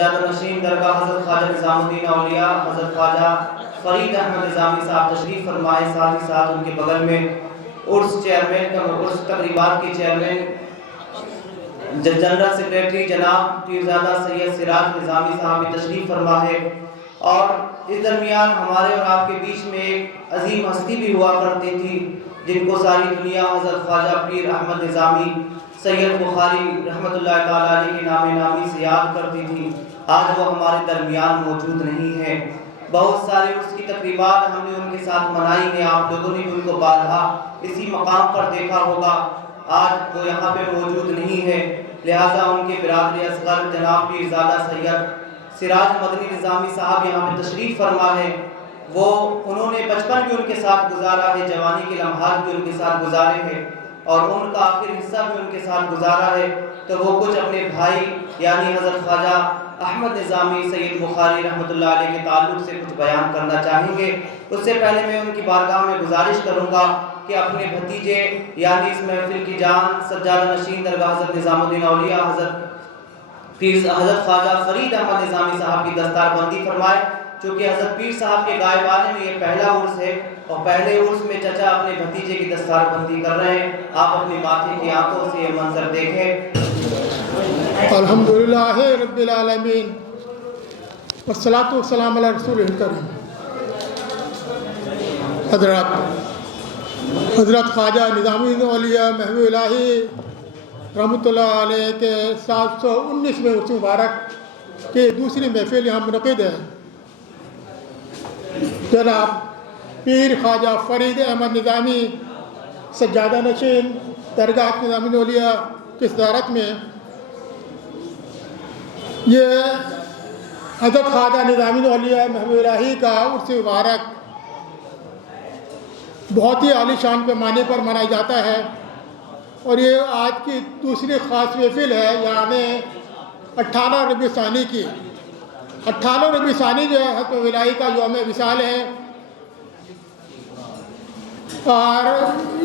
نشین درگاہ حضرت خواجہ نظام الدین اولیاء حضرت خواجہ فرید احمد نظامی صاحب تشریف فرمائے، ساتھ ہی ساتھ ان کے بغل میں عرس چیئرمین کا عرس تقریبات کے چیئرمین جنرل سیکریٹری جناب پیرزادہ سید سراج نظامی صاحب بھی تشریف فرما ہے۔ اور اس درمیان ہمارے اور آپ کے بیچ میں ایک عظیم ہستی بھی ہوا کرتی تھی جن کو ساری دنیا حضرت خواجہ پیر احمد نظامی سید بخاری رحمۃ اللہ تعالیٰ علیہ کے نام نامی سے یاد کرتی تھی۔ آج وہ ہمارے درمیان موجود نہیں ہے۔ بہت سارے اس کی تقریبات ہم نے ان کے ساتھ منائی ہیں، آپ لوگوں نے بھی ان کو بارہا اسی مقام پر دیکھا ہوگا۔ آج وہ یہاں پہ موجود نہیں ہے، لہٰذا ان کے برادر اصغر جناب پیرزادہ سید سراج مدنی نظامی صاحب یہاں پہ تشریف فرما ہے۔ انہوں نے بچپن بھی ان کے ساتھ گزارا ہے، جوانی کے لمحات بھی ان کے ساتھ گزارے ہیں، اور ان کا آخر حصہ بھی ان کے ساتھ گزارا ہے۔ تو وہ کچھ اپنے بھائی یعنی حضرت خواجہ احمد نظامی سید بخاری رحمۃ اللہ علیہ کے تعلق سے کچھ بیان کرنا چاہیں گے۔ اس سے پہلے میں ان کی بارگاہ میں گزارش کروں گا کہ اپنے بھتیجے یعنی اس محفل کی جان سجادہ نشین درگاہ حضرت نظام الدین اولیاء حضرت خواجہ فرید احمد نظامی صاحب کی دستار بندی فرمائے، چونکہ حضرت پیر صاحب کے غائب آنے میں یہ پہلا عرس ہے، اور پہلے عرس میں چچا اپنے بھتیجے کی دستار بندی کر رہے ہیں۔ آپ اپنی ماتھے کی آنکھوں سے یہ منظر دیکھیں۔ الحمدللہ رب العالمین والصلاۃ والسلام علی رسول الکریم۔ حضرت خواجہ نظام الدین اولیاء محبوب الہی رحمۃ اللہ علیہ کے 719ویں عرس مبارک کی دوسری محفل یہاں منعقد ہے۔ جناب پیر خواجہ فرید احمد نظامی سجادہ نشین درگاہ نظام الدین اولیاء کی صدارت میں یہ حضرت خواجہ نظام الدین اولیاء محبوب الہی کا عرس مبارک بہت ہی عالی شان پیمانے پر منایا جاتا ہے، اور یہ آج کی دوسری خاص محفل ہے، یعنی 18 ربیع ثانی کی۔ 18 ربیع ثانی جو ہے حضرت الہی کا یوم وصال ہے، اور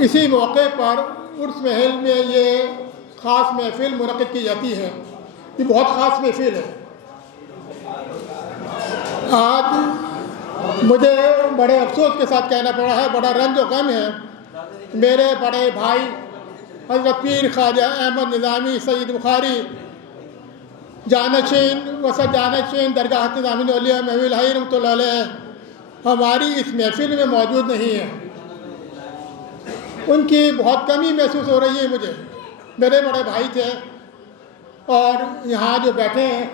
اسی موقع پر عرس محل میں یہ خاص محفل منعقد کی جاتی ہے۔ یہ بہت خاص محفل ہے۔ آج مجھے بڑے افسوس کے ساتھ کہنا پڑا ہے، بڑا رنج و غم ہے، میرے بڑے بھائی حضرت پیر خواجہ احمد نظامی سید بخاری جانشین وسط جانشین درگاہ نظام الدین اولیاء محبوب الہی رحمۃ اللہ علیہ ہماری اس محفل میں موجود نہیں ہیں۔ ان کی بہت کمی محسوس ہو رہی ہے مجھے۔ میرے بڑے بھائی تھے، اور یہاں جو بیٹھے ہیں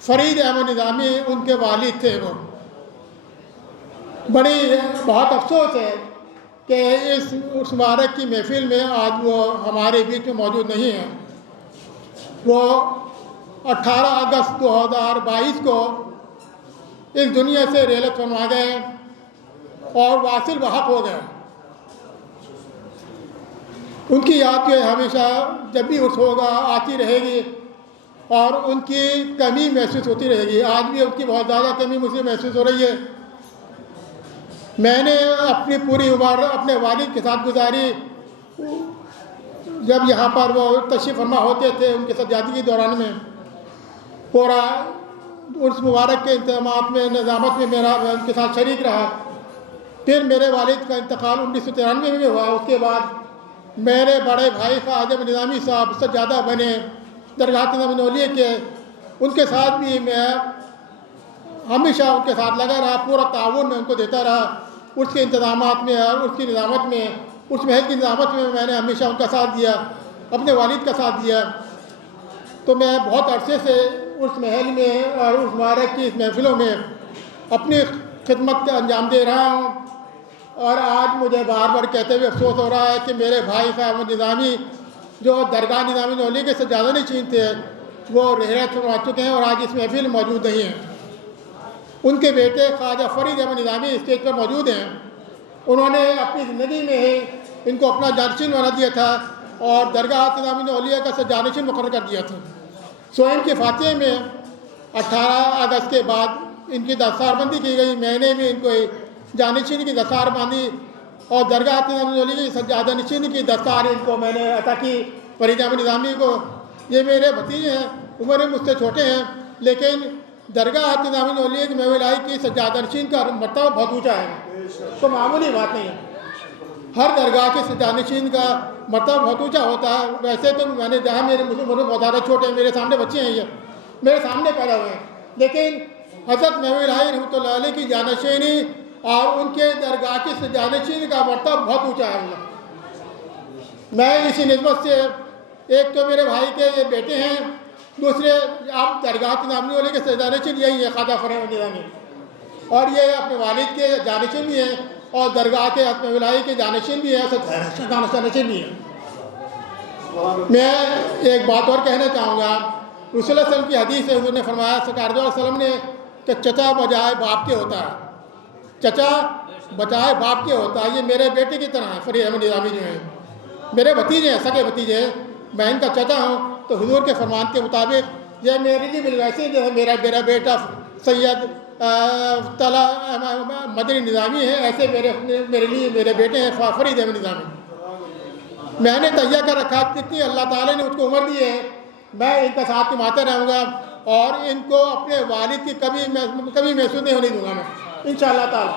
فرید احمد نظامی ان کے والد تھے۔ وہ بہت افسوس ہے کہ اس عرس مبارک کی محفل میں آج وہ ہمارے بیچ میں موجود نہیں ہیں۔ وہ 18 اگست 2022 کو اس دنیا سے رحلت فرما گئے اور واصل بحق ہو گئے۔ ان کی یاد جو ہے ہمیشہ جب بھی عرس ہوگا آتی رہے گی، اور ان کی کمی محسوس ہوتی رہے گی۔ آج بھی ان کی بہت زیادہ کمی مجھے محسوس ہو رہی ہے۔ میں نے اپنی پوری عمر اپنے والد کے ساتھ گزاری، جب یہاں پر وہ تشریف فرما ہوتے تھے ان کے سجادگی کے دوران میں پورا عرس مبارک کے انتظامات میں نظامت میں میرا ان کے ساتھ شریک رہا۔ پھر میرے والد کا انتقال 1993 میں ہوا۔ اس کے بعد میرے بڑے بھائی خواجہ نظامی صاحب سجادہ بنے درگاہ نظام الدین اولیاء کے، ان کے ساتھ بھی میں ہمیشہ ان کے ساتھ لگا رہا، پورا تعاون میں ان کو دیتا رہا۔ عرس کے انتظامات میں اور عرس کی نظامت میں، عرس محل کی نظامت میں نے ہمیشہ ان کا ساتھ دیا، اپنے والد کا ساتھ دیا۔ تو میں بہت عرصے سے عرس محل میں اور عرس مبارک کی اس محفلوں میں اپنی خدمت کا انجام دے رہا ہوں، اور آج مجھے بار بار کہتے ہوئے افسوس ہو رہا ہے کہ میرے بھائی صاحب نظامی جو درگاہ نظام الدین اولیاء کے سجادہ نشین تھے وہ رحلت فرما چکے ہیں، اور آج اس محفل میں موجود نہیں ہیں۔ ان کے بیٹے خواجہ فرید احمد نظامی اسٹیج پر موجود ہیں۔ انہوں نے اپنی زندگی میں ہی ان کو اپنا جانشین بنا دیا تھا، اور درگاہ نظام الدین اولیاء کا جانشین مقرر کر دیا تھا۔ ان کے فاتحے میں 18 اگست کے بعد ان کی دستار بندی کی گئی۔ میں نے بھی ان کو جانشین کی دستار باندھی، اور درگاہ نظام الدین اولیاء کی سجادہ نشین کی دستار ان کو میں نے عطا کی فرید احمد نظامی کو۔ یہ میرے بھتیجے ہیں، عمر میں مجھ سے چھوٹے ہیں، لیکن درگاہ حضرت نظام اولیاء کی محو الہی کی سجادہ نشین کا مرتبہ بہت اونچا ہے، تو معمولی بات نہیں ہے۔ ہر درگاہ کے سجادہ نشین کا مرتبہ بہت اونچا ہوتا ہے۔ ویسے تو میں نے جہاں میرے مسلم بہت زیادہ چھوٹے ہیں، میرے سامنے بچے ہیں، یہ میرے سامنے پیدا ہوئے ہیں، لیکن حضرت محو الہی رحمۃ اللہ علیہ کی جانشینی اور ان کے درگاہ کی سجادہ نشین کا مرتبہ بہت اونچا ہے۔ میں اسی نسبت سے، ایک تو میرے بھائی کے یہ بیٹے ہیں، دوسرے آپ درگاہ نظامی والے کے سجادہ نشین یہی ہے خواجہ فرید نظامی، اور یہ اپنے والد کے جانشین بھی ہیں اور درگاہ کے حضرت محو الہی کے جانشین بھی ہیں، جانشین بھی ہیں۔ میں ایک بات اور کہنا چاہوں گا، رسول اللہ صلی اللہ علیہ وسلم کی حدیث ہے، حضور نے فرمایا سرکار دو علیہ وسلم نے کہ چچا بجائے باپ کے ہوتا ہے، چچا بجائے باپ کے ہوتا ہے۔ یہ میرے بیٹے کی طرح ہے، فرید احمد نظامی جو ہیں میرے بھتیجے ہیں، سگے بھتیجے ہیں، میں ان کا چچا ہوں، تو حضور کے فرمان کے مطابق یہ میرے لیے بالویسے جو ہے میرا بیٹا سید مدنی نظامی ہے، ایسے میرے لیے میرے بیٹے ہیں فرید احمد نظامی۔ میں نے تہیہ کر رکھا کتنی اللہ تعالیٰ نے اس کو عمر دی ہے، میں ان کا ساتھ نبھاتا رہوں گا اور ان کو اپنے والد کی کبھی محسوس نہیں ہونے دوں گا میں انشاءاللہ تعالیٰ،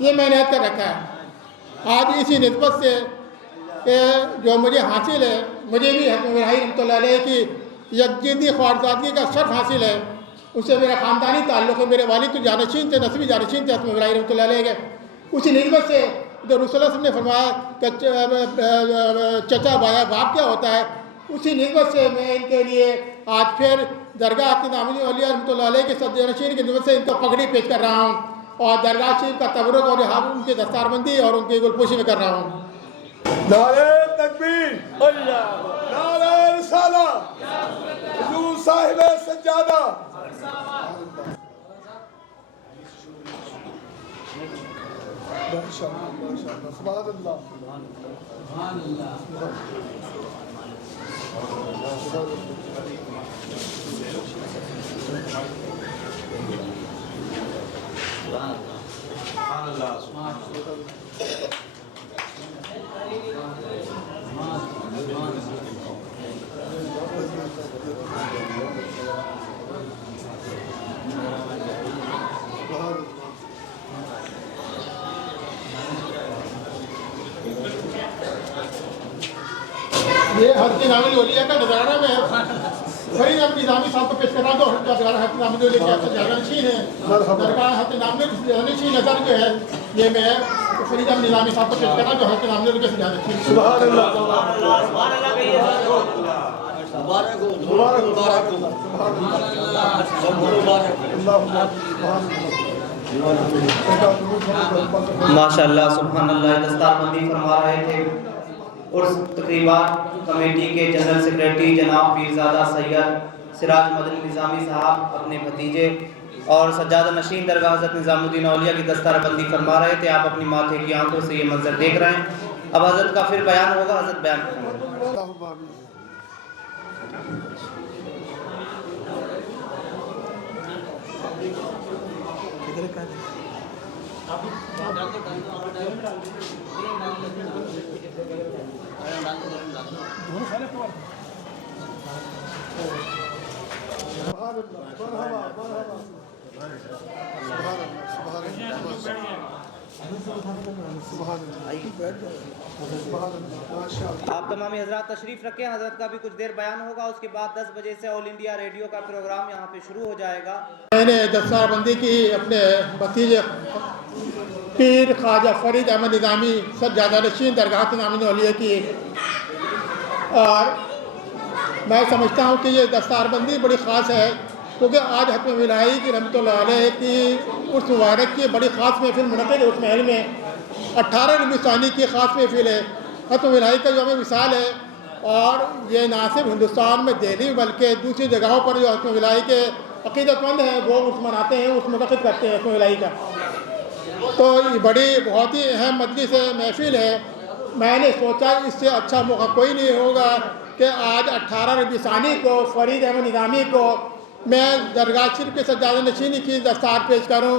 یہ میں نے عہد کر رکھا ہے۔ آج اسی نسبت سے کہ جو مجھے حاصل ہے، مجھے بھی حضرت محو الہی رحمۃ اللہ علیہ کی یکجہتی خواجزادگی کا شرف حاصل ہے، اس سے میرا خاندانی تعلق ہے، میرے والد تو جانشین تھے، نسبی جانشین تھے حضرت محو الہی رحمۃ اللہ علیہ کے۔ اسی نسبت سے جو رسول اللہ صلی اللہ علیہ وسلم نے فرمایا کہ چچا بایا باپ کیا ہوتا ہے، اسی نسبت سے میں ان کے لیے آج پھر درگاہ نظامی اولیاء رحمۃ اللہ علیہ کے سجادہ نشین کی نسبت سے ان کو پگڑی پیش کر رہا ہوں، اور درگاہ شریف کا تبرک اور ان کی دستار بندی اور ان کی گلپوشی میں کر رہا ہوں۔ نعرہ تکبیر، نعرہ رسالہ، حضور صاحب سجادہ۔ سبحان اللہ، سبحان اللہ۔ یہ حضرت نظام اولیاء کا نظارہ میں فرید احمد نظامی صاحب کو پیش کر رہا ہوں، تو حضرت نظام اولیاء کے سجادہ نشین ہے، درگاہ حضرت نظام سجادہ نشین نظر جو ہے یہ میں فرید احمد نظامی صاحب کو پیش کر رہا ہوں، جو حضرت نظام اولیاء کے سجادہ نشین ہے۔ سبحان اللہ، ماشاء اللہ سبحان اللہ، دستار بندی فرما رہے تھے اور تقریبات کمیٹی کے جنرل سیکریٹری جناب پیرزادہ سید سراج مدنی نظامی صاحب اپنے بھتیجے اور سجادہ نشین درگاہ حضرت نظام الدین اولیاء کی دستار بندی فرما رہے تھے۔ آپ اپنی ماتھے کی آنکھوں سے یہ منظر دیکھ رہے ہیں۔ اب حضرت کا پھر بیان ہوگا، حضرت بیان کریں گے۔ آپ تمام حضرات تشریف رکھیں، حضرت کا بھی کچھ دیر بیان ہوگا، اس کے بعد 10 بجے سے آل انڈیا ریڈیو کا پروگرام یہاں پہ شروع ہو جائے گا۔ میں نے دستار بندی کی اپنے بھتیجے پیر خواجہ فرید احمد نظامی سجادہ نشین درگاہ نظامی اولیاء کی، اور میں سمجھتا ہوں کہ یہ دستار بندی بڑی خاص ہے، کیونکہ آج حضرت محو الہی کی رحمۃ اللہ علیہ کی عرس مبارک کی بڑی خاص محفل منعقد ہے۔ اس محل میں 18 ربیع ثانی کی خاص محفل ہے، حضرت محو الہی کا یوم وصال ہے، اور یہ نہ صرف ہندوستان میں دہلی بلکہ دوسری جگہوں پر جو حضرت محو الہی کے عقیدت مند ہیں وہ عرس مناتے ہیں، عرس منعقد کرتے ہیں حضرت محو الہی کا۔ تو یہ بڑی بہت ہی اہم مجلس ہے، محفل ہے۔ میں نے سوچا اس سے اچھا موقع کوئی نہیں ہوگا کہ آج 18 ربیع ثانی کو فرید احمد نظامی کو میں درگاہ شریف کے سجادہ نشینی کی دستار پیش کروں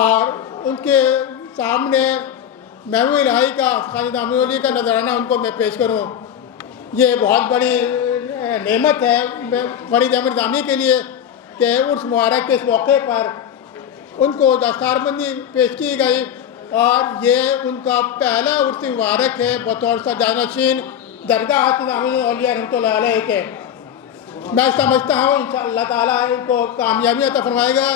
اور ان کے سامنے محو الہی کا خواجہ نظام اولیاء کا نذرانہ ان کو میں پیش کروں۔ یہ بہت بڑی نعمت ہے فرید احمد نظامی کے لیے، کہ عرس مبارک کے اس موقع پر ان کو دستاربندی پیش کی گئی اور یہ ان کا پہلا عرس مبارک ہے بطور سجانشین درگاہ نظام اولیاء رحمۃ اللہ علیہ کے۔ میں سمجھتا ہوں انشاءاللہ اللہ تعالیٰ ان کو کامیابی عطا فرمائے گا،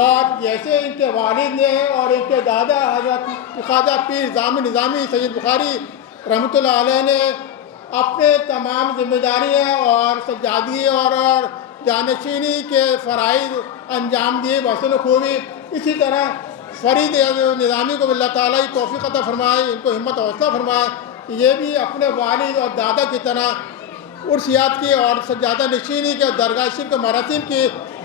اور جیسے ان کے والد نے اور ان کے دادا حضرت خواجہ پیر جامع نظامی سید بخاری رحمۃ اللہ علیہ نے اپنے تمام ذمہ داریاں اور سجادگی اور جانشینی کے فرائض انجام دیے بحسن خوبی، اسی طرح فرید نظامی کو اللہ تعالیٰ کی توفیق عطا فرمائے، ان کو ہمت و حوصلہ فرمائے کہ یہ بھی اپنے والد اور دادا کی طرح عرسیات کی اور سجادہ نشینی کے درگاہ شریف کے مراسم کی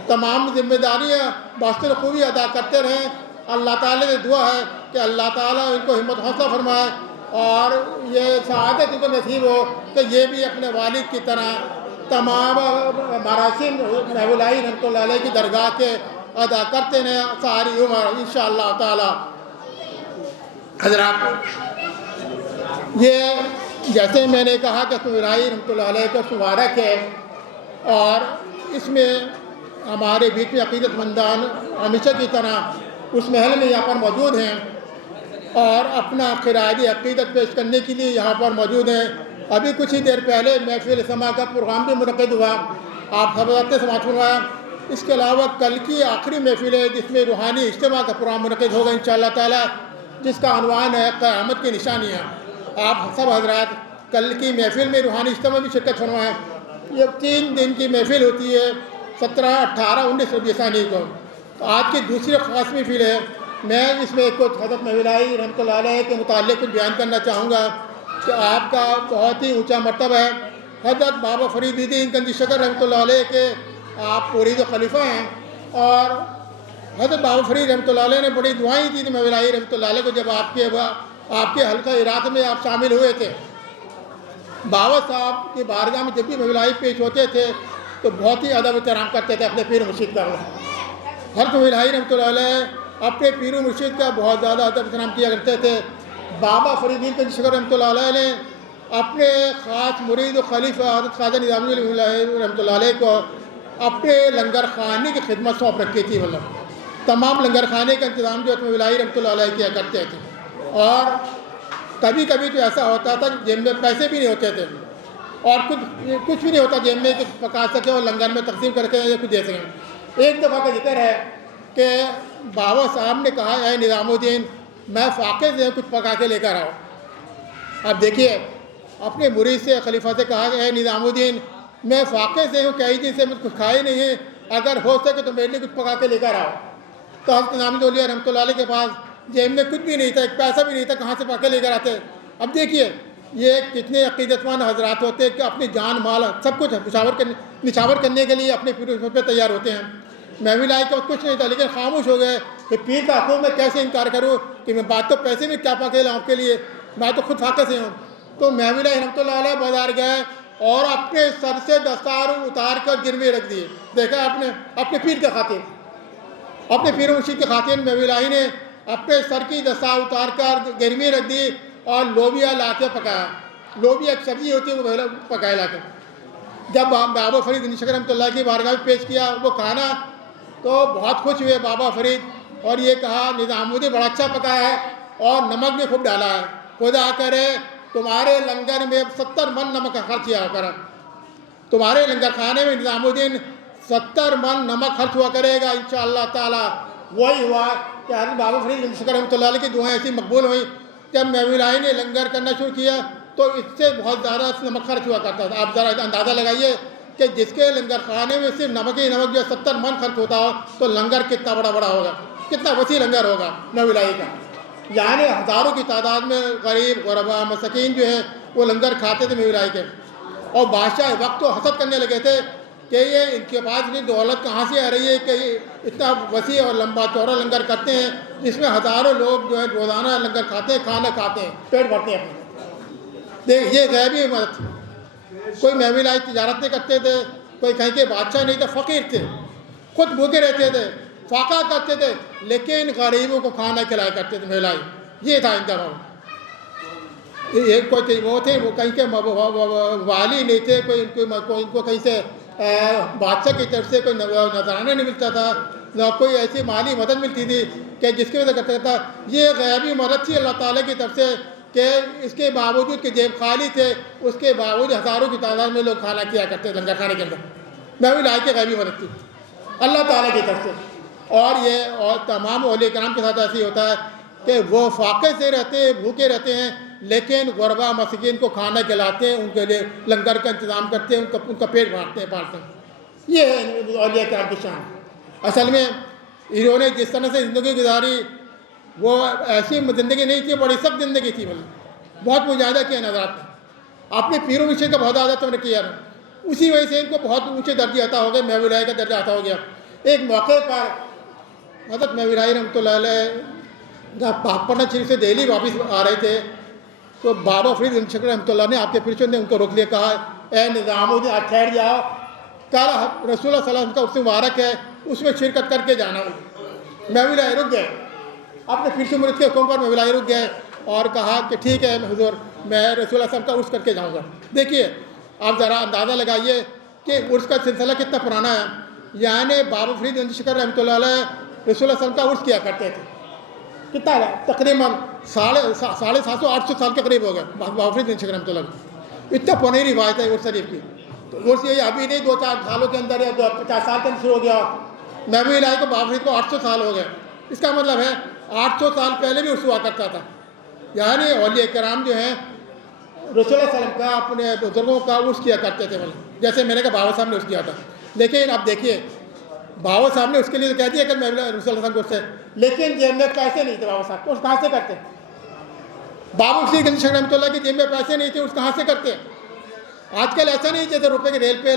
تمام ذمہ داریاں بحسن خوبی ادا کرتے رہیں۔ اللہ تعالیٰ سے دعا ہے کہ اللہ تعالیٰ ان کو ہمت و حوصلہ فرمائے اور یہ سعادت ان کو نصیب ہو کہ یہ بھی اپنے والد کی طرح تمام مراسم محبوب الہی رحمۃ اللہ علیہ کی درگاہ کے ادا کرتے ہیں ساری عمر انشاءاللہ تعالی۔ حضرات، یہ جیسے میں نے کہا کہ محبوب الہی رحمۃ اللہ علیہ کا مبارک ہے، اور اس میں ہمارے بیچ میں عقیدت مندان ہمیشہ کی طرح اس محل میں یہاں پر موجود ہیں اور اپنا خراج عقیدت پیش کرنے کے لیے یہاں پر موجود ہیں۔ ابھی کچھ ہی دیر پہلے محفل سما کا پروگرام بھی منعقد ہوا، آپ حضرات نے سماعت فرمایا۔ اس کے علاوہ کل کی آخری محفل ہے جس میں روحانی اجتماع کا پروگرام منعقد ہوگا انشاءاللہ تعالی، جس کا عنوان ہے قیامت کی نشانیاں۔ آپ سب حضرات کل کی محفل میں روحانی اجتماع بھی شرکت فرمائیں۔ یہ 3 دن کی محفل ہوتی ہے، 17، 18، 19 ربیع ثانی کو۔ آج کی دوسری خاص محفل ہے۔ میں اس میں کچھ حضرت محبوب الہی رحمۃ اللہ علیہ کے متعلق کچھ بیان کرنا چاہوں گا کہ آپ کا بہت ہی اونچا مرتبہ ہے۔ حضرت بابا فرید الدین گنجی شکر رحمۃ اللہ علیہ کے آپ مرید و خلیفہ ہیں، اور حضرت بابا فرید رحمۃ اللہ علیہ نے بڑی دعائیں دی تھیں محبوب الہی رحمۃ اللہ علیہ کو جب آپ کے حلقہ ارادہ میں آپ شامل ہوئے تھے۔ بابا صاحب کی بارگاہ میں جب بھی محبوب الہی پیش ہوتے تھے تو بہت ہی ادب احترام کرتے تھے اپنے پیر مرشد کا۔ حضرت محبوب الہی رحمۃ اللہ علیہ اپنے پیر و مرشد کا بہت زیادہ ادب احترام کیا کرتے تھے۔ بابا فرید الدین گنجی شکر رحمۃ اللہ علیہ نے اپنے خاص مرید و خلیفہ حضرت خواجہ نظامی رحمۃ اللہ علیہ کو اپنے لنگر خانے کی خدمت سونپ رکھی تھی۔ مطلب تمام لنگر خانے کا انتظام جو محبوب الہی رحمۃ اللہ علیہ کیا کرتے تھے، اور کبھی کبھی تو ایسا ہوتا تھا جیب میں پیسے بھی نہیں ہوتے تھے اور کچھ بھی نہیں ہوتا جیب میں کہ پکا سکے اور لنگر میں تقسیم کر کے یا کچھ دے سکیں۔ ایک دفعہ کا ذکر ہے کہ بابا صاحب نے کہا، اے نظام الدین، میں فاقے سے کچھ پکا کے لے کر آؤ۔ اب دیکھیے، اپنے مرید سے خلیفہ سے کہا کہ اے نظام الدین، میں فاقے سے ہوں، کئی دن سے میں کچھ کھائے نہیں ہیں، اگر ہو سکے تو میرے لیے کچھ پکا کے لے کر آؤ۔ تو حضرت نظام اولیاء رحمۃ اللہ علیہ کے پاس جیب میں کچھ بھی نہیں تھا، ایک پیسہ بھی نہیں تھا، کہاں سے پکا کے لے کر آتے۔ اب دیکھیے یہ کتنے عقیدت مند حضرات ہوتے ہیں کہ اپنی جان مال سب کچھ نچھاور کرنے کے لیے اپنے پیر پہ تیار ہوتے ہیں۔ محبوب الہی کے وقت کچھ نہیں تھا لیکن خاموش ہو گئے کہ پیر کا حقوق میں کیسے انکار کروں کہ میں بات تو پیسے میں کیا پکا کے لاؤں آپ کے لیے، میں تو خود فاقے سے ہوں۔ تو محبوب الہی رحمۃ اللہ علیہ بازار گئے اور اپنے سر سے دستار اتار کر گروی رکھ دیے۔ دیکھا آپ نے، اپنے پیر کے خاطر، اپنے پیر مرشد کے خاطر محبوب الہی نے اپنے سر کی دستار اتار کر گروی رکھ دی اور لوبیا لا کے پکایا۔ لوبیا ایک سبزی ہوتی ہے، وہ پکایا لا کے۔ جب بابا فرید گنجی شکر رحمۃ اللہ کی بارگاہ میں پیش کیا وہ کھانا، تو بہت خوش ہوئے بابا فرید اور یہ کہا نظام الدین بڑا اچھا پکایا ہے اور نمک بھی خوب ڈالا ہے، خدا کرے تمہارے لنگر میں 70 من نمک کا خرچ کیا کرا، تمہارے لنگر خانے میں نظام الدین 70 من نمک خرچ ہوا کرے گا انشاءاللہ تعالی۔ وہی ہوا کہ حضرت بابا فرید گنجی شکر رحمۃ اللہ علیہ کی دعائیں ایسی مقبول ہوئیں۔ جب محبوب الہی نے لنگر کرنا شروع کیا تو اس سے بہت زیادہ نمک خرچ ہوا کرتا تھا۔ آپ ذرا اندازہ لگائیے کہ جس کے لنگر خانے میں صرف نمک ہی نمک جو 70 من خرچ ہوتا ہو تو لنگر کتنا بڑا ہوگا، کتنا وسیع لنگر ہوگا محبوب الہی کا۔ یعنی ہزاروں کی تعداد میں غریب غربا مساکین جو ہیں وہ لنگر کھاتے تھے محبوب الہی کے، اور بادشاہ وقت تو حسد کرنے لگے تھے کہ یہ ان کے پاس اتنی دولت کہاں سے آ رہی ہے کہ اتنا وسیع اور لمبا چوڑا لنگر کرتے ہیں جس میں ہزاروں لوگ جو ہے روزانہ لنگر کھاتے ہیں، کھانا کھاتے ہیں، پیٹ بھرتے ہیں اپنے۔ یہ غیبی مدد تھی۔ کوئی محبوب الہی تجارت نہیں کرتے تھے، کوئی کہیں کے بادشاہ نہیں تھے، فقیر تھے، خود بھوکے رہتے تھے، فاقہ کرتے تھے، لیکن غریبوں کو کھانا کھلایا کرتے تھے محبوب الہی۔ یہ تھا ان کا کوئی وہ تھے، وہ کہیں کے والی نہیں تھے، کوئی ان کو کہیں سے بادشاہ کی طرف سے کوئی نذرانہ نہیں ملتا تھا، نہ کوئی ایسی مالی مدد ملتی تھی کہ جس کی وجہ سے کرتا تھا۔ یہ غیبی مدد تھی اللہ تعالیٰ کی طرف سے کہ اس کے باوجود کہ جیب خالی تھے، اس کے باوجود ہزاروں کی تعداد میں لوگ کھانا کیا کرتے لنگر کھانے کے اندر۔ محو الہی کی غیبی مدد تھی اللہ تعالیٰ کی طرف سے۔ اور تمام اولیاء کرام کے ساتھ ایسے ہی ہوتا ہے کہ وہ فاقے سے رہتے ہیں، بھوکے رہتے ہیں، لیکن غربا مسکین کو کھانا کھلاتے ہیں، ان کے لیے لنگر کا انتظام کرتے ہیں، ان کا پیٹ پالتے ہیں۔ یہ ہے اولیاء کرام کی شان۔ اصل میں انہوں نے جس طرح سے زندگی گزاری وہ ایسی زندگی نہیں تھی، بڑی سخت زندگی تھی، بہت مجاہدہ کیا نظرات میں، اپنے پیروں مشے کا بہت زیادہ تم نے کیا، اسی وجہ سے ان کو بہت اونچے درجے عطا ہو گئے، محو الہی کا درجہ عطا ہو گیا۔ ایک موقع پر حضرت محو الہی رحمۃ اللہ علیہ جب پاکپٹنہ شریف سے دہلی واپس آ رہے تھے تو بابا فرید گنج شکر رحمۃ اللہ نے آپ کے پرشد نے ان کو روک لیا، کہا اے نظام الدین آپ ٹھہر جاؤ، کل رسول اللہ صلی اللہ علیہ وسلم کا عرس مبارک ہے، اس میں شرکت کر کے جانا ہوگا۔ محو الہی رک گئے، اپنے پیر مرید کے حکم پر محو الہی رک گئے اور کہا کہ ٹھیک ہے حضور، میں رسول اللہ صلی اللہ علیہ وسلم کا عرس کر کے جاؤں گا۔ دیکھیے آپ ذرا اندازہ لگائیے کہ عرس کا سلسلہ کتنا پرانا ہے۔ یعنی بابا فرید گنج شکر رحمۃ اللہ علیہ رسول اللہ صلی اللہ علیہ وسلم کا عرس کیا کرتے تھے، کتنا تقریباً 750-800 سال کے قریب ہو گئے بابا فرید گنج شکر رحمۃ اللہ علیہ۔ اتنا پرانی روایت ہے عرس شریف کی۔ تو عرس یہ ابھی نہیں 2-4 سالوں کے اندر یا 50 سال کے اندر شروع ہو گیا، محو الہی کو بابا فرید کو 800 سال ہو گئے۔ اس کا مطلب ہے 800 سال پہلے بھی عرس ہوا کرتا تھا۔ یعنی اولیاء کرام جو ہیں رسول اللہ علیہ وسلم کا اپنے بزرگوں کا عرس کیا کرتے تھے، جیسے میں نے کہا بابا صاحب نے عرس کیا تھا۔ لیکن اب دیکھیے بابا صاحب نے اس کے لیے تو کہہ دیا کہ میں رسول اللہ علیہ وسلم کو عرس ہے، لیکن جیب میں پیسے نہیں تھے بابا صاحب کو، عرس کہاں سے کرتے؟ بابا فرید گنج شکر رحمۃ اللہ کی جیب میں پیسے نہیں تھے، عرس کہاں سے کرتے؟ آج کل ایسا نہیں جیسے روپے کے ریل پہ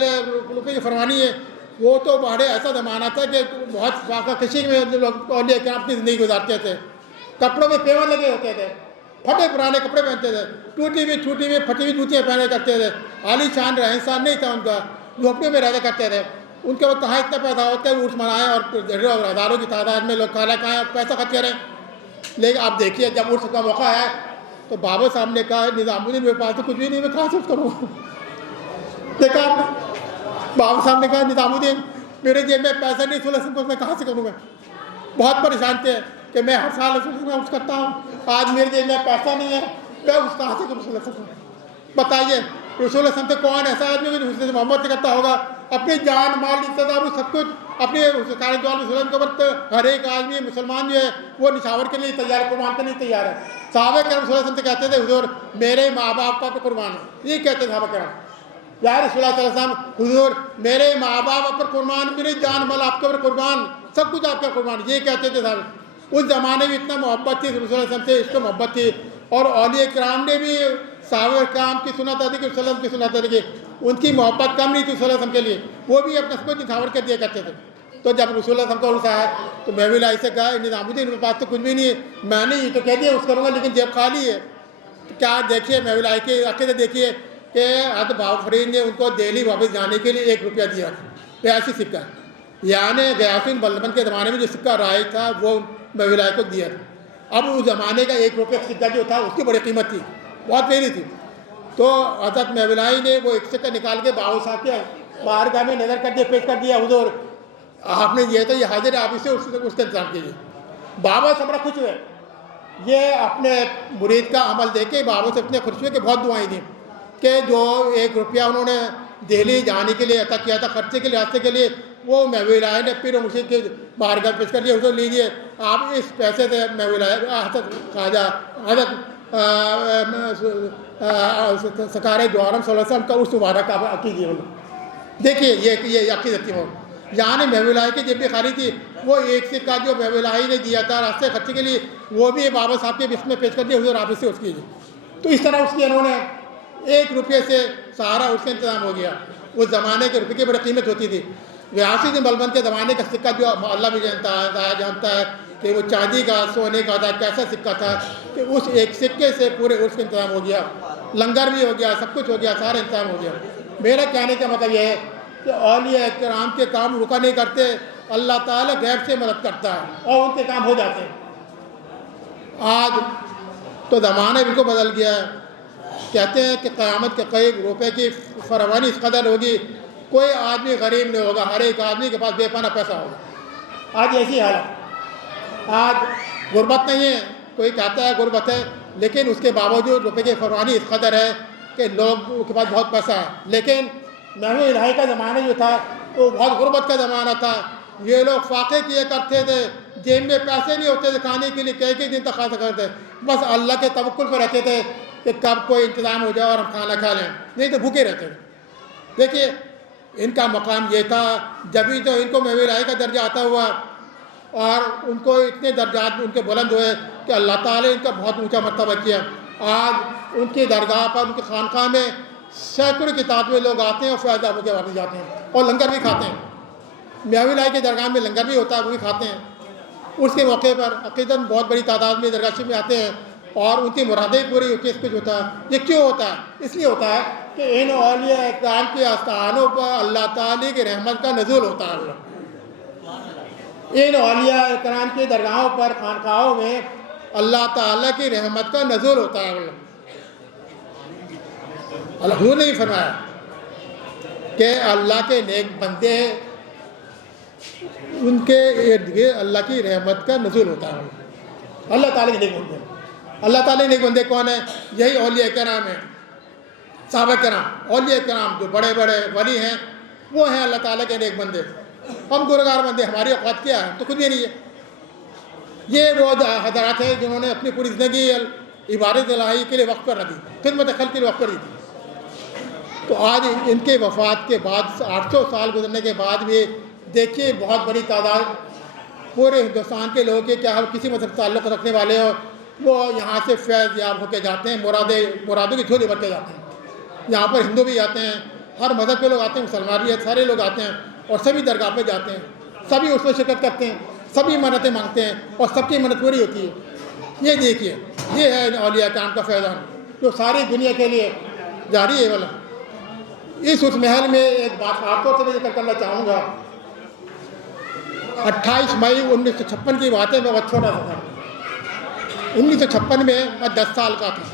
روپے کی فرمانی ہے، وہ تو بڑے ایسا زمانہ تھا کہ بہت فاقہ کشی میں لوگ اولیاء کرام اپنی زندگی گزارتے تھے، کپڑوں میں پیور لگے ہوتے تھے، پھٹے پرانے کپڑے پہنتے تھے، ٹوٹی ہوئی پھٹی ہوئی جوتیاں پہنے کرتے تھے، عالی شان رہن سہن نہیں تھا ان کا، جھوپڑیوں میں رہا کرتے تھے۔ ان کے وقت کہاں اتنا پیسہ ہوتا ہے وہ عرس منائیں اور ہزاروں کی تعداد میں لوگ کھانا کھائیں، پیسہ خرچ کریں۔ لیکن آپ دیکھیے جب عرس کا موقع ہے تو بابا صاحب نے کہا نظام الدین میرے پاس تو کچھ بھی نہیں، میں کہاں سے عرس کروں گا؟ دیکھا آپ نے، بابا صاحب نے کہا نظام الدین میرے جیب میں پیسہ نہیں، رسول اللہ میں کہاں سے کروں گا؟ بہت پریشان تھے کہ میں ہر سال رسول اللہ عرس کرتا ہوں، آج میرے جیب میں پیسہ نہیں ہے، میں عرس کہاں سے کروں رسول اللہ سے؟ بتائیے رسول اللہ سے کون ایسا آدمی جو رسول سے محبت کرتا ہوگا، اپنی جان مال اقتدار سب کچھ اپنے سارے دعا وسلم کے وقت ہر ایک آدمی مسلمان جو ہے وہ نشاور کے لیے تیار ہے، قربان کرنے کے لیے تیار ہے۔ صحابہ کرام رسول اللہ سے کہتے تھے حضور میرے ماں باپ کا قربان ہے، یہ کہتے تھے صحابہ کرام، یا رسول اللہ صلی اللہ علیہ وسلم حضور میرے ماں باپ آپ پر قربان، میری جان مال آپ کے اوپر قربان، سب کچھ آپ کا قربان، یہ کہتے تھے صاحب۔ اس زمانے میں اتنا محبت تھی رسول اللہ علیہ وسلم سے، اس کو محبت تھی، اور اولیاء کرام نے بھی صحابہ کرام کی سنت آتی کہ رسول اللہ علیہ وسلم کی سنت آتی کہ ان کی محبت کم نہیں تھی رسول اللہ علیہ وسلم کے لیے، وہ بھی اپنا سب کچھ نچھاور کر دیا کرتے تھے۔ تو جب رسول اللہ علیہ وسلم کا عرس آیا تو محو الہی سے کہا نظام الدین میرے پاس تو کچھ بھی نہیں ہے، میں نے یہ تو کہہ دیا عرس کروں گا لیکن جیب خالی ہے۔ تو کیا دیکھیے محو الہی کے عقیدے دیکھیے کہ حضرت بابا فرید نے ان کو دہلی واپس جانے کے لیے 1 روپیہ دیا تھا، ایسی سکہ، یعنی غیاث الدین بلبن کے زمانے میں جو سکہ رائج تھا وہ محو الہی کو دیا تھا۔ اب اس زمانے کا 1 روپیہ کا سکہ جو تھا اس کی بڑی قیمت تھی، بہت مہنگی تھی۔ تو حضرت محو الہی نے وہ 1 سکہ نکال کے بابا صاحب کے بارگاہ میں نظر کر دیا، پیش کر دیا حضور آپ نے یہ تو یہ حاضر ہے، آپ اسے اس کا انتظام کیجیے۔ بابا سے بڑا خوش ہوئے، یہ اپنے مرید کا عمل دیکھ کے بابا سے اتنے خوش ہوئے کہ بہت دعائیں دیں کہ جو 1 روپیہ انہوں نے دہلی جانے کے لیے عطا کیا تھا خرچے کے لیے راستے کے لیے، وہ محو الہی نے پیر و مرشد کے بارگاہ پیش کر دیا، حضور لیجیے آپ اس پیسے سے محو الہی حضرت خواجہ حضرت سرکار دو عالم صلی اللہ علیہ وسلم کا عرس مبارک کیجیے۔ دیکھیے یہ عقیدت تھی وہ، یعنی محو الہی کی جیب بھی خالی تھی، وہ 1 سکہ جو محو الہی نے دیا تھا راستے خرچے کے لیے وہ بھی بابا صاحب کے بسم میں پیش کر دیا، حضور آپ اس سے عرس کیجیے۔ تو اس طرح اس کی انہوں نے 1 روپیے سے سارا اس کا انتظام ہو گیا۔ اس زمانے کے روپے کی بڑی قیمت ہوتی تھی۔ غیاث الدین بلبن کے زمانے کا سکہ جو اللہ بھی جانتا ہے کہ وہ چاندی کا سونے کا تھا، کیسا سکہ تھا کہ اس 1 سکے سے پورے عرس کا انتظام ہو گیا، لنگر بھی ہو گیا، سب کچھ ہو گیا، سارا انتظام ہو گیا۔ میرا کہنے کا مطلب یہ ہے کہ اولیاء کرام کے کام رکا نہیں کرتے، اللہ تعالیٰ غیب سے مدد کرتا ہے اور ان کے کام ہو جاتے ہیں۔ آج تو زمانہ بالکل بدل گیا ہے، کہتے ہیں کہ قیامت کے قریب روپے کی فراوانی اس قدر ہوگی کوئی آدمی غریب نہیں ہوگا، ہر ایک آدمی کے پاس بے پناہ پیسہ ہوگا۔ آج ایسی حالت، آج غربت نہیں ہے، کوئی کہتا ہے غربت ہے، لیکن اس کے باوجود روپے کی فراوانی اس قدر ہے کہ لوگوں کے پاس بہت پیسہ ہے۔ لیکن محمود الہی کا زمانہ جو تھا وہ بہت غربت کا زمانہ تھا۔ یہ لوگ فاقے کیے کرتے تھے، جیب میں پیسے نہیں ہوتے تھے کھانے کے لیے، کئی دن تک کھا سکتے تھے، بس اللہ کے توکل پر رہتے تھے کہ کب کوئی انتظام ہو جائے اور ہم کھانا کھا لیں، نہیں تو بھوکے رہتے تھے۔ دیکھیے ان کا مقام یہ تھا، جبھی تو ان کو محمود الہی کا درجہ عطا ہوا اور ان کو اتنے درجات ان کے بلند ہوئے کہ اللہ تعالیٰ نے ان کا بہت اونچا مرتبہ کیا۔ آج ان کی درگاہ پر، ان کی خانقاہ میں سینکڑوں کی تعداد میں لوگ آتے ہیں اور فیض یاب ہو کے واپس جاتے ہیں اور لنگر بھی کھاتے ہیں۔ محمود الہی کی درگاہ میں لنگر بھی ہوتا ہے، وہ بھی کھاتے ہیں۔ اس کے موقع پر عقیدت بہت بڑی تعداد میں درگاہ شریف میں آتے ہیں اور ان کی مرادیں پوری ہوتی ہیں۔ اس کچھ ہوتا ہے، یہ کیوں ہوتا ہے؟ اس لیے ہوتا ہے کہ ان اولیاء اکرام کے آستانوں پر اللہ تعالیٰ کی رحمت کا نزول ہوتا ہے۔ ان اولیاء اکرام کی درگاہوں پر، خانقاہوں میں اللہ تعالیٰ کی رحمت کا نزول ہوتا ہے۔ حضور نے بھی فرمایا کہ اللہ کے نیک بندے ان کے ارد گرد اللہ کی رحمت کا نزول ہوتا ہے۔ اللہ تعالیٰ کے نیک بندے، اللہ تعالیٰ کے نیک بندے کون ہیں؟ یہی اولیاء کرام ہیں، صحابہ کرام۔ اولیاء کرام جو بڑے بڑے ولی ہیں وہ ہیں اللہ تعالیٰ کے نیک بندے۔ ہم گنہگار بندے، ہماری اوقات کیا ہے؟ تو کچھ بھی نہیں ہے۔ یہ وہ حضرات ہیں جنہوں نے اپنی پوری زندگی عبادت الہی کے لیے وقف کر دی، خدمت خلق کے لیے وقف کر دی تھی۔ تو آج ان کے وفات کے بعد 800 سال گزرنے کے بعد بھی دیکھیے بہت بڑی تعداد پورے ہندوستان کے لوگوں کے، کیا کسی مذہب سے تعلق رکھنے والے ہو، وہ یہاں سے فیض یاب ہو کے جاتے ہیں، مرادوں کی جھولی بھر کے جاتے ہیں۔ یہاں پر ہندو بھی آتے ہیں، ہر مذہب کے لوگ آتے ہیں، مسلمان بھی ہیں، سارے لوگ آتے ہیں اور سبھی درگاہ پہ جاتے ہیں، سبھی اس میں شرکت کرتے ہیں، سبھی منتیں مانگتے ہیں اور سب کی منت پوری ہوتی ہے۔ یہ دیکھیے، یہ ہے اولیاء کرام کا فیضان جو ساری دنیا کے لیے جاری ہے۔ والا اس محل میں ایک بات آپ کو ذکر کرنا چاہوں گا۔ 28 مئی 1956 کی بات ہے، میں بہت چھوٹا سا تھا۔ 1956 میں میں 10 سال کا تھا،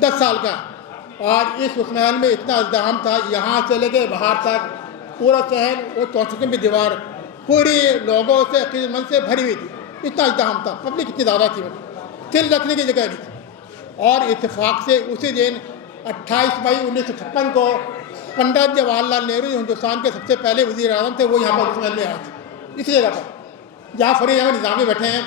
10 سال کا، اور اس محل میں اتنا ازدحام تھا، یہاں سے لے کے باہر تک پورا شہر، وہ 64 کی دیوار پوری لوگوں سے عقیدت مند سے بھری ہوئی تھی، اتنا ازدحام تھا، پبلک اتنی زیادہ تھی، دل رکھنے کی جگہ نہیں تھی۔ اور اتفاق سے اسی دن 28 مئی 1956 کو پنڈت جواہر لال نہرو ہندوستان کے سب سے پہلے وزیر اعظم تھے، وہ یہاں پر اس محل میں آئے تھے، اسی جگہ پر جہاں فرید احمد نظامی بیٹھے ہیں۔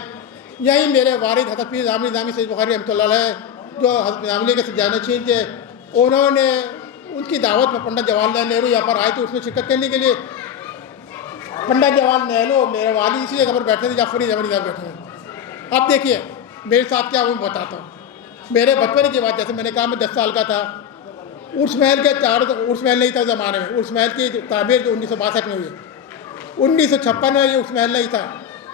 یہیں میرے والد حضرت پیر نظامی سید بخاری رحمۃ اللہ علیہ جو حضرت نظامی کے جانشین تھے، انہوں نے ان کی دعوت میں پنڈت جواہر لال نہرو یہاں پر آئے تھے اس میں شرکت کرنے کے لیے۔ پنڈت جواہر نہرو میرے والد اسی جگہ پر بیٹھے تھے جہاں فرید احمد نظامی بیٹھے ہیں۔ اب دیکھیے میرے ساتھ کیا وہ بتاتا ہوں۔ میرے بچپن کی بات، جیسے میں نے کہا میں 10 سال کا تھا، عرس محل کے عرس محل نہیں تھا زمانے میں، عرس محل کی تعمیر 1962 میں ہوئی، 1956 میں یہ عرس محل نہیں تھا،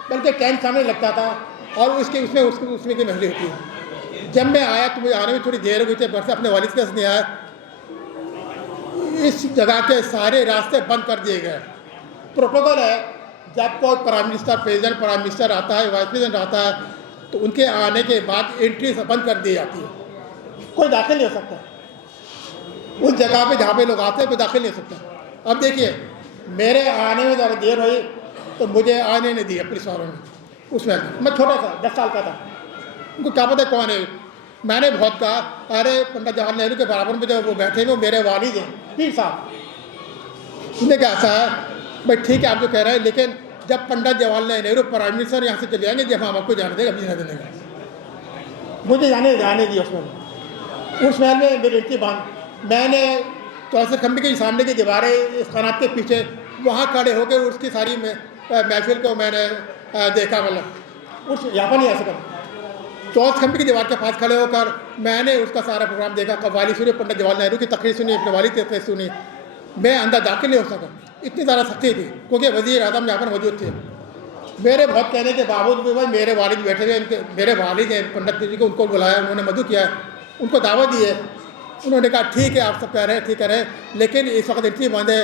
بلکہ ٹینٹ سامنے لگتا تھا اور اس میں کی محفلیں ہوتی ہے۔ جب میں آیا تو مجھے آنے میں تھوڑی دیر ہو گئی تھی، برسے اپنے والد کے نہیں آیا۔ اس جگہ کے سارے راستے بند کر دیے گئے۔ پروٹوکول ہے، جب کوئی prime minister, president, prime minister آتا ہے، وائس پریزیڈنٹ آتا ہے، تو ان کے آنے کے بعد انٹری بند کر دی جاتی ہے، کوئی داخل نہیں ہو سکتا اس جگہ پہ جہاں پہ لوگ آتے ہیں، کوئی داخل نہیں ہو سکتا۔ اب دیکھیے میرے آنے میں ذرا دیر ہوئی تو مجھے آنے نہیں دیا پولیس والوں نے۔ اس میں چھوٹا تھا، 10 سال کا تھا، ان کو کیا پتہ کون ہے۔ میں نے بہت کہا، ارے پنڈت جواہر نہرو کے برابر میں جو وہ بیٹھے ہیں وہ میرے والد ہیں، پیر صاحب۔ انہوں نے کہا ایسا ہے، بھائی ٹھیک ہے آپ جو کہہ رہے ہیں، لیکن جب پنڈت جواہر لال نہرو پرائم منسٹر یہاں سے چلے آئیں گے جب ہم آپ کو جانے دیں گے، ابھی نہیں دینے گا۔ مجھے جانے دیا اس میں، اس محل میں میری انٹری بند۔ میں نے چوسے کھمبے کے سامنے کی دیواریں، اس قنات کے پیچھے وہاں کھڑے ہو کے اس کی ساری محفل کو میں نے دیکھا، مطلب اس یہاں پر نہیں آ سکا۔ چوس کھمبے کی دیوار کے پاس کھڑے ہو کر میں نے اس کا سارا پروگرام دیکھا، قوالی سنی، پنڈت جواہر نہرو کی تقریر سنی، اپنے والد کی تقریر سنی۔ میں اندر داخل نہیں ہو سکا، اتنی زیادہ سختی تھی کیونکہ وزیر اعظم یہاں پر موجود تھے۔ میرے بہت کہنے کے باوجود بھی بھائی میرے والد بیٹھے ہوئے، میرے والد ہیں پنڈت جی کو، ان کو بلایا، انہوں نے مدعو کیا، ان کو دعوت دی ہے۔ انہوں نے کہا ٹھیک ہے آپ سب کہہ رہے ہیں، ٹھیک کہہ رہے ہیں، لیکن اس وقت انٹری بند ہے،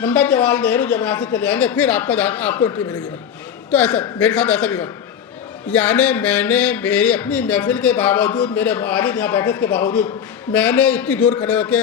پنڈت جواہر نہرو جب یہاں سے چلے آئیں گے پھر آپ کو انٹری ملے گی۔ تو ایسا میرے ساتھ ایسا بھی ہوا، یعنی میں نے میری اپنی محفل کے باوجود، میرے والد یہاں بیٹھے کے باوجود، میں نے اتنی دور کھڑے ہو کے